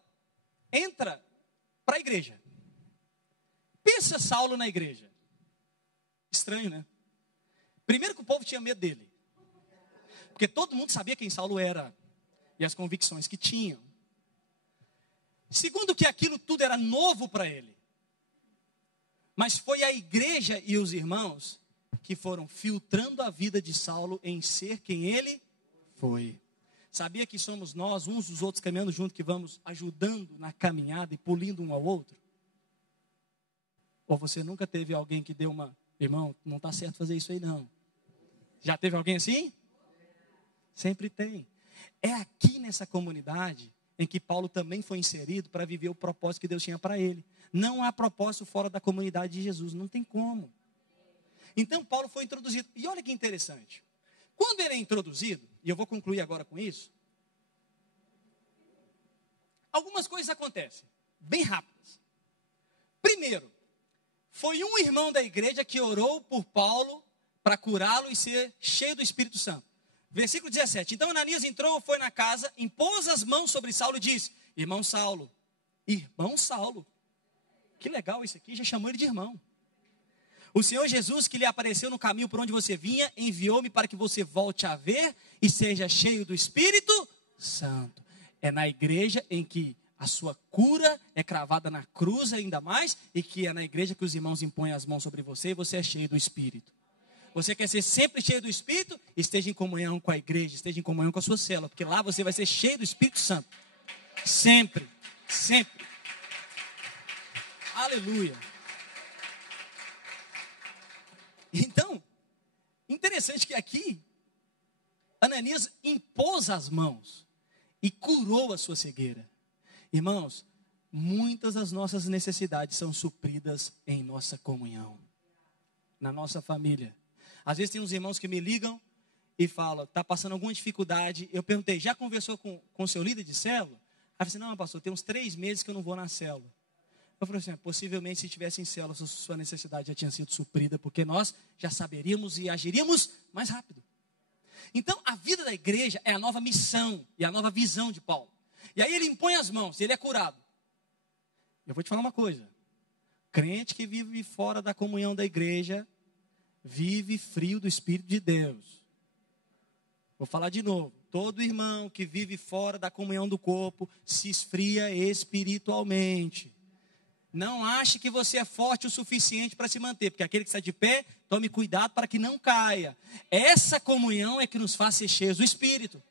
entra para a igreja. Pensa Saulo na igreja. Estranho, né? Primeiro que o povo tinha medo dele. Porque todo mundo sabia quem Saulo era e as convicções que tinham. Segundo que aquilo tudo era novo para ele. Mas foi a igreja e os irmãos que foram filtrando a vida de Saulo em ser quem ele foi. Sabia que somos nós, uns dos outros caminhando junto, que vamos ajudando na caminhada e pulindo um ao outro? Ou você nunca teve alguém que deu uma... Irmão, não está certo fazer isso aí não. Já teve alguém assim? Sempre tem. É aqui nessa comunidade em que Paulo também foi inserido para viver o propósito que Deus tinha para ele. Não há propósito fora da comunidade de Jesus, não tem como. Então Paulo foi introduzido. E olha que interessante. Quando ele é introduzido, e eu vou concluir agora com isso, algumas coisas acontecem, bem rápidas. Primeiro, foi um irmão da igreja que orou por Paulo para curá-lo e ser cheio do Espírito Santo. Versículo 17. Então Ananias entrou, foi na casa, impôs as mãos sobre Saulo e disse: irmão Saulo. Que legal isso aqui, já chamou ele de irmão. O Senhor Jesus, que lhe apareceu no caminho por onde você vinha, enviou-me para que você volte a ver e seja cheio do Espírito Santo. É na igreja em que a sua cura é cravada na cruz ainda mais, e que é na igreja que os irmãos impõem as mãos sobre você e você é cheio do Espírito. Você quer ser sempre cheio do Espírito? Esteja em comunhão com a igreja, esteja em comunhão com a sua célula, porque lá você vai ser cheio do Espírito Santo. Sempre, sempre. Aleluia. Então, interessante que aqui, Ananias impôs as mãos e curou a sua cegueira. Irmãos, muitas das nossas necessidades são supridas em nossa comunhão, na nossa família. Às vezes tem uns irmãos que me ligam e falam, está passando alguma dificuldade. Eu perguntei, já conversou com o seu líder de célula? Aí eu falei, não, pastor, tem uns 3 meses que eu não vou na célula. Eu falei assim, possivelmente se tivesse em célula, sua necessidade já tinha sido suprida, porque nós já saberíamos e agiríamos mais rápido. Então, a vida da igreja é a nova missão e a nova visão de Paulo. E aí ele impõe as mãos, ele é curado. Eu vou te falar uma coisa. Crente que vive fora da comunhão da igreja, vive frio do Espírito de Deus. Vou falar de novo. Todo irmão que vive fora da comunhão do corpo se esfria espiritualmente. Não ache que você é forte o suficiente para se manter, porque aquele que está de pé, tome cuidado para que não caia. Essa comunhão é que nos faz ser cheios do Espírito.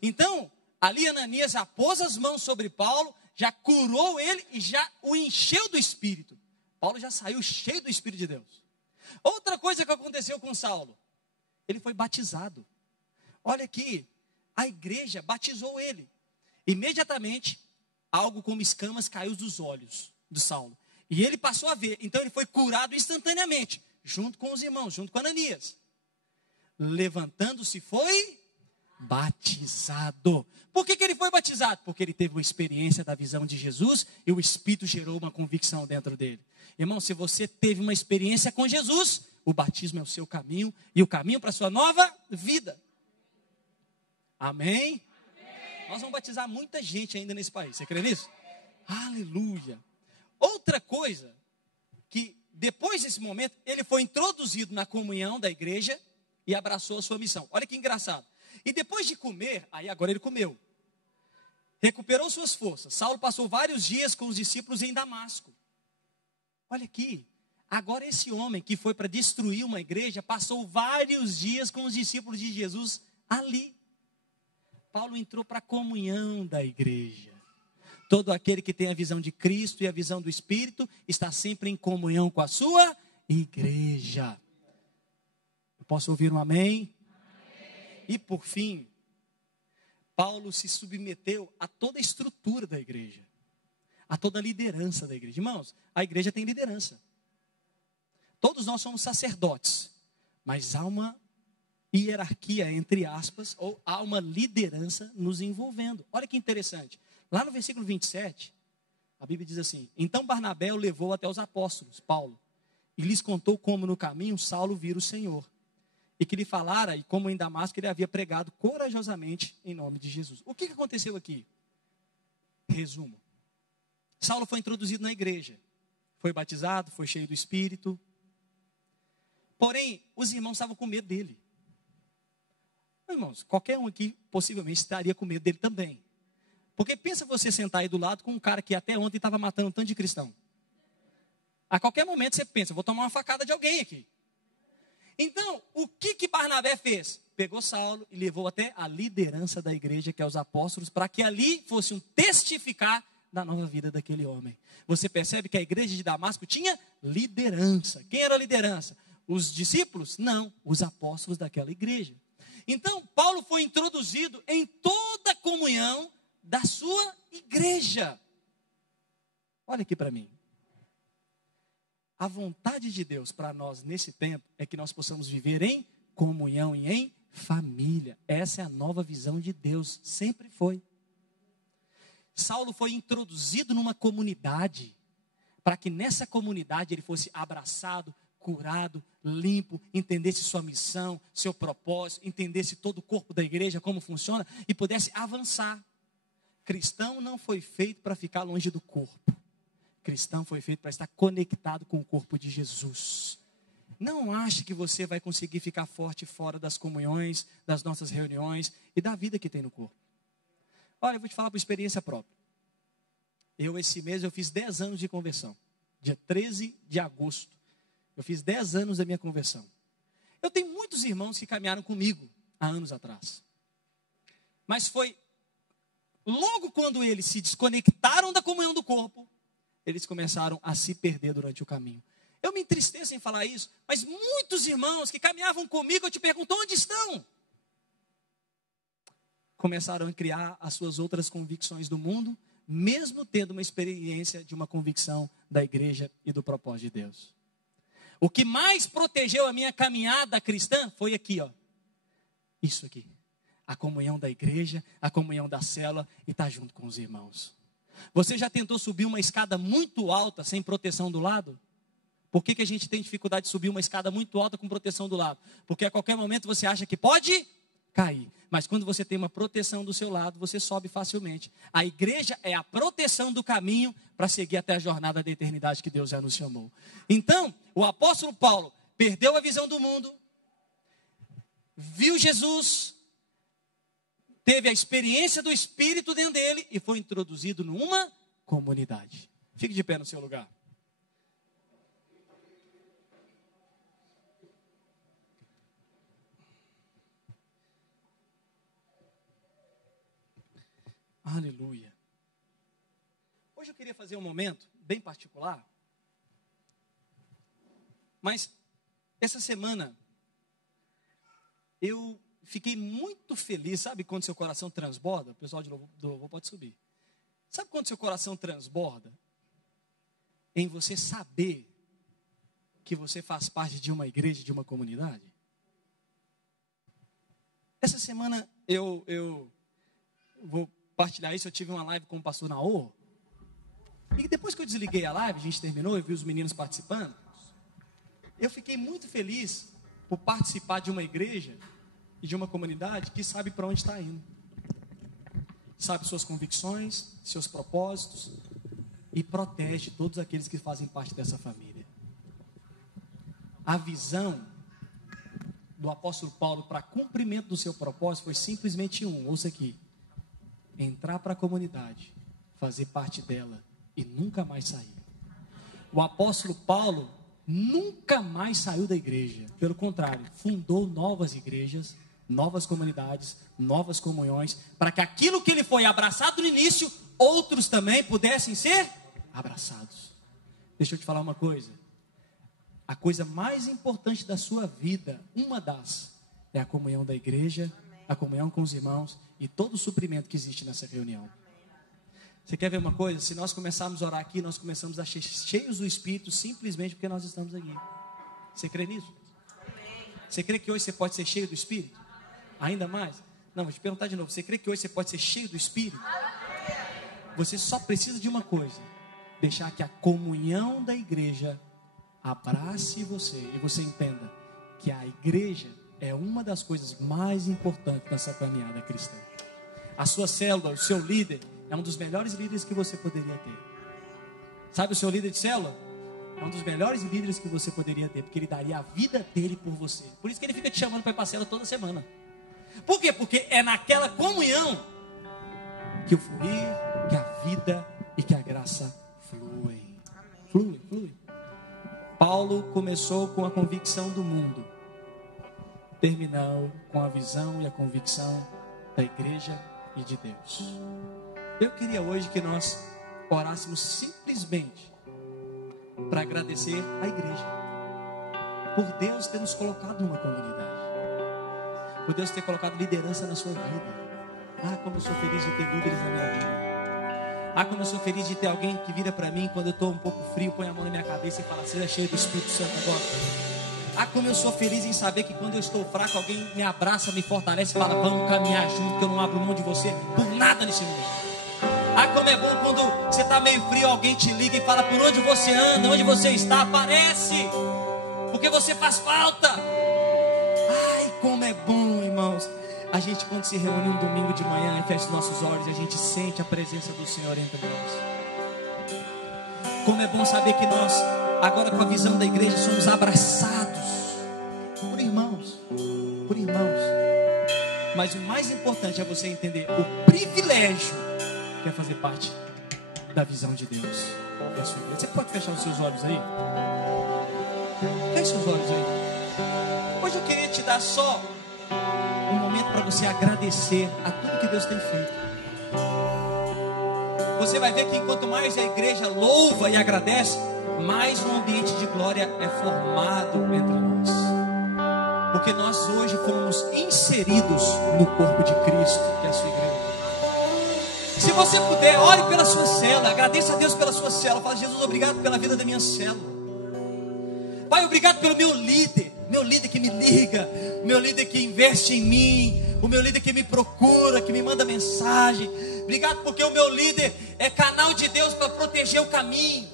Então, ali Ananias já pôs as mãos sobre Paulo, já curou ele e já o encheu do Espírito. Paulo já saiu cheio do Espírito de Deus. Outra coisa que aconteceu com Saulo, ele foi batizado. Olha aqui, a igreja batizou ele. Imediatamente, algo como escamas caiu dos olhos de Saulo. E ele passou a ver. Então ele foi curado instantaneamente, junto com os irmãos, junto com Ananias. Levantando-se, foi batizado. Por que ele foi batizado? Porque ele teve uma experiência da visão de Jesus e o Espírito gerou uma convicção dentro dele. Irmão, se você teve uma experiência com Jesus, o batismo é o seu caminho e o caminho para a sua nova vida. Amém? Amém? Nós vamos batizar muita gente ainda nesse país. Você crê nisso? Aleluia. Outra coisa, que depois desse momento, ele foi introduzido na comunhão da igreja e abraçou a sua missão. Olha que engraçado. E depois de comer, aí agora ele comeu. Recuperou suas forças. Saulo passou vários dias com os discípulos em Damasco. Olha aqui. Agora esse homem que foi para destruir uma igreja, passou vários dias com os discípulos de Jesus ali. Paulo entrou para a comunhão da igreja. Todo aquele que tem a visão de Cristo e a visão do Espírito está sempre em comunhão com a sua igreja. Eu posso ouvir um amém? Amém. E por fim, Paulo se submeteu a toda a estrutura da igreja, a toda a liderança da igreja. Irmãos, a igreja tem liderança. Todos nós somos sacerdotes, mas há uma hierarquia, entre aspas, ou há uma liderança nos envolvendo. Olha que interessante. Lá no versículo 27, a Bíblia diz assim: então Barnabé o levou até os apóstolos, Paulo, e lhes contou como no caminho Saulo vira o Senhor, e que lhe falara, e como em Damasco ele havia pregado corajosamente em nome de Jesus. O que aconteceu aqui? Resumo. Saulo foi introduzido na igreja, foi batizado, foi cheio do Espírito, porém, os irmãos estavam com medo dele. Irmãos, qualquer um aqui possivelmente estaria com medo dele também. Porque pensa você sentar aí do lado com um cara que até ontem estava matando um tanto de cristão. A qualquer momento você pensa, vou tomar uma facada de alguém aqui. Então, o que Barnabé fez? Pegou Saulo e levou até a liderança da igreja, que é os apóstolos, para que ali fosse um testificar da nova vida daquele homem. Você percebe que a igreja de Damasco tinha liderança. Quem era a liderança? Os discípulos? Não, os apóstolos daquela igreja. Então, Paulo foi introduzido em toda a comunhão da sua igreja. Olha aqui para mim. A vontade de Deus para nós nesse tempo é que nós possamos viver em comunhão e em família. Essa é a nova visão de Deus, sempre foi. Saulo foi introduzido numa comunidade, para que nessa comunidade ele fosse abraçado, curado, limpo, entendesse sua missão, seu propósito, entendesse todo o corpo da igreja, como funciona, e pudesse avançar. Cristão não foi feito para ficar longe do corpo. Cristão foi feito para estar conectado com o corpo de Jesus. Não ache que você vai conseguir ficar forte fora das comunhões, das nossas reuniões e da vida que tem no corpo. Olha, eu vou te falar por experiência própria. Esse mês, eu fiz 10 anos de conversão. Dia 13 de agosto. Eu fiz 10 anos da minha conversão. muitos irmãos que caminharam comigo há anos atrás. Mas foi logo quando eles se desconectaram da comunhão do corpo, eles começaram a se perder durante o caminho. Eu me entristeço em falar isso, mas muitos irmãos que caminhavam comigo, eu te pergunto, onde estão? Começaram a criar as suas outras convicções do mundo, mesmo tendo uma experiência de uma convicção da igreja e do propósito de Deus. O que mais protegeu a minha caminhada cristã foi aqui, ó. Isso aqui. A comunhão da igreja, a comunhão da célula e estar junto com os irmãos. Você já tentou subir uma escada muito alta sem proteção do lado? Por que a gente tem dificuldade de subir uma escada muito alta com proteção do lado? Porque a qualquer momento você acha que pode cair. Mas quando você tem uma proteção do seu lado, você sobe facilmente. A igreja é a proteção do caminho para seguir até a jornada da eternidade que Deus já nos chamou. Então, o apóstolo Paulo perdeu a visão do mundo, viu Jesus, teve a experiência do Espírito dentro dele e foi introduzido numa comunidade. Fique de pé no seu lugar. Aleluia. Hoje eu queria fazer um momento bem particular, mas essa semana eu fiquei muito feliz. Sabe quando seu coração transborda? O pessoal de louvor pode subir. Sabe quando seu coração transborda? Em você saber que você faz parte de uma igreja, de uma comunidade. Essa semana eu vou partilhar isso. Eu tive uma live com o pastor Naor. E depois que eu desliguei a live, a gente terminou, eu vi os meninos participando. Eu fiquei muito feliz por participar de uma igreja e de uma comunidade que sabe para onde está indo. Sabe suas convicções, seus propósitos e protege todos aqueles que fazem parte dessa família. A visão do apóstolo Paulo para cumprimento do seu propósito foi simplesmente ouça aqui. Entrar para a comunidade, fazer parte dela e nunca mais sair. O apóstolo Paulo nunca mais saiu da igreja. Pelo contrário, fundou novas igrejas, novas comunidades, novas comunhões, para que aquilo que ele foi abraçado no início, outros também pudessem ser abraçados. Deixa eu te falar uma coisa. A coisa mais importante da sua vida, uma das, é a comunhão da igreja, a comunhão com os irmãos e todo o suprimento que existe nessa reunião. Você quer ver uma coisa? Se nós começarmos a orar aqui, nós começamos a ser cheios do Espírito simplesmente porque nós estamos aqui. Você crê nisso? Você crê que hoje você pode ser cheio do Espírito? Ainda mais? Não, vou te perguntar de novo. Você crê que hoje você pode ser cheio do Espírito? Você só precisa de uma coisa: deixar que a comunhão da igreja abrace você e você entenda que a igreja é uma das coisas mais importantes nessa caminhada cristã. A sua célula, o seu líder, é um dos melhores líderes que você poderia ter. Sabe o seu líder de célula? É um dos melhores líderes que você poderia ter, porque ele daria a vida dele por você. Por isso que ele fica te chamando para ir para a célula toda semana. Por quê? Porque é naquela comunhão que o fluir, que a vida e que a graça fluem. Flui. Paulo começou com a convicção do mundo, terminou com a visão e a convicção da igreja e de Deus. Eu queria hoje que nós orássemos simplesmente para agradecer a igreja por Deus ter nos colocado numa comunidade, por Deus ter colocado liderança na sua vida. Como eu sou feliz de ter líderes na minha vida. Como eu sou feliz de ter alguém que vira para mim quando eu estou um pouco frio, põe a mão na minha cabeça e fala: seja cheio do Espírito Santo agora. Como eu sou feliz em saber que quando eu estou fraco, alguém me abraça, me fortalece e fala: vamos caminhar junto, que eu não abro mão de você por nada nesse mundo. Como é bom quando você está meio frio, alguém te liga e fala: por onde você anda, onde você está, aparece, porque você faz falta. Como é bom, irmãos, a gente quando se reúne um domingo de manhã e fecha os nossos olhos, a gente sente a presença do Senhor entre nós. Como é bom saber que nós, agora com a visão da igreja, somos abraçados por irmãos. Mas o mais importante é você entender o privilégio que é fazer parte da visão de Deus. Você pode fechar os seus olhos aí? Feche os olhos aí. Hoje eu queria te dar será só um momento para você agradecer a tudo que Deus tem feito. Você vai ver que enquanto mais a igreja louva e agradece, mais um ambiente de glória é formado entre nós. Porque nós hoje fomos inseridos no corpo de Cristo, que é a sua igreja. Se você puder, ore pela sua célula, agradeça a Deus pela sua célula. Fala: Jesus, obrigado pela vida da minha célula. Pai, obrigado pelo meu líder que me liga, meu líder que investe em mim, o meu líder que me procura, que me manda mensagem. Obrigado porque o meu líder é canal de Deus para proteger o caminho.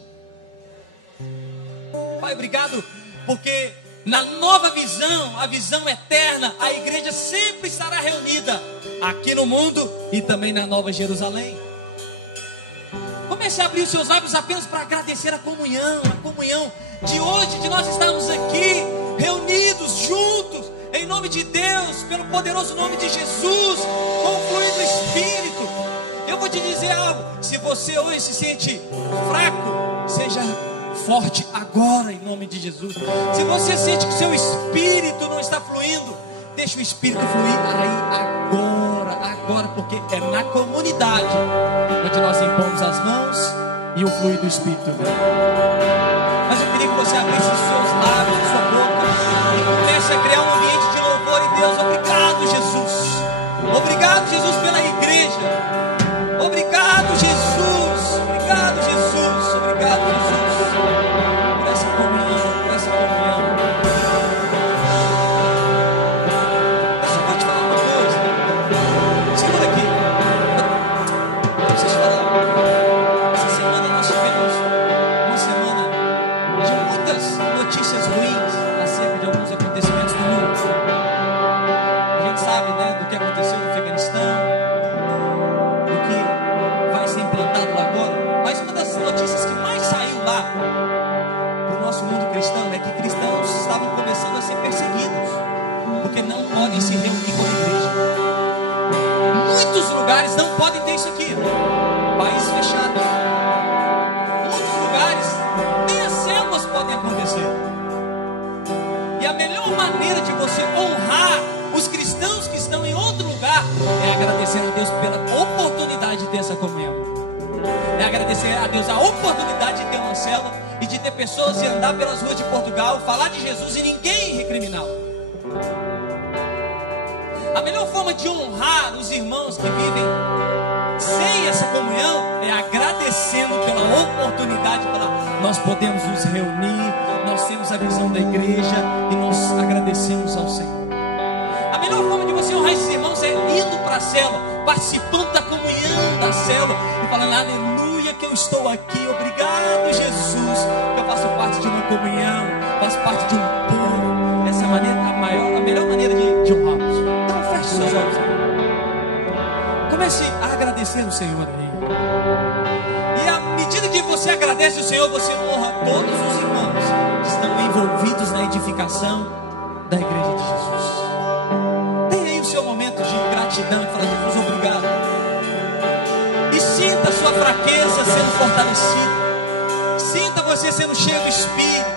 Pai, obrigado porque na nova visão, a visão eterna, a igreja sempre estará reunida aqui no mundo e também na Nova Jerusalém. Comece a abrir os seus lábios apenas para agradecer a comunhão de hoje, de nós estarmos aqui reunidos juntos em nome de Deus, pelo poderoso nome de Jesus, com o fluir do Espírito. Eu vou te dizer algo: se você hoje se sente fraco, seja forte agora em nome de Jesus. Se você sente que o seu espírito não está fluindo, deixa o espírito fluir aí agora, porque é na comunidade onde nós impomos as mãos e o fluir do espírito vem. Mas eu queria que você abrisse os seus lábios, a sua boca, e comece a criar um ambiente de louvor em Deus. Obrigado, Jesus. Obrigado, Jesus, pela igreja. Obrigado, Jesus. Obrigado, Jesus. Obrigado, Jesus. Por essa comunhão, por essa comunhão. Eu só vou te falar uma coisa. Segura aqui. Eu preciso falar. Essa semana nós tivemos uma semana de muitas notícias ruins acerca de alguns acontecimentos do mundo. A gente sabe, né, do que aconteceu no Afeganistão, do que vai ser implantado lá agora. Mas uma das notícias que mais saiu lá para o nosso mundo cristão é que cristãos estavam começando a ser perseguidos, porque não podem se reunir como igreja. Muitos lugares não podem ter isso aqui. País fechado. Muitos lugares nem as células podem acontecer. E a melhor maneira de você honrar os cristãos que estão em outro lugar é agradecer a Deus pela oportunidade de ter essa comunhão. É agradecer a Deus a oportunidade de ter uma célula e de ter pessoas e andar pelas ruas de Portugal, falar de Jesus e ninguém recriminá-lo. A melhor forma de honrar os irmãos que vivem sem essa comunhão é agradecendo pela oportunidade, nós podemos nos reunir, nós temos a visão da igreja e nós agradecemos ao Senhor. A melhor forma de você honrar esses irmãos é indo para a célula, participando da comunhão da célula e falando: aleluia que eu estou aqui, obrigado Jesus, que eu faço parte de uma comunhão, faço parte de um povo. Essa é a melhor maneira de honrarmos. Então feche seus olhos. Comece a agradecer o Senhor aí. E à medida que você agradece o Senhor, você honra todos os irmãos que estão envolvidos na edificação da igreja de Jesus. Seu momento de gratidão e falar: Jesus, obrigado. E sinta a sua fraqueza sendo fortalecida. Sinta você sendo cheio do Espírito.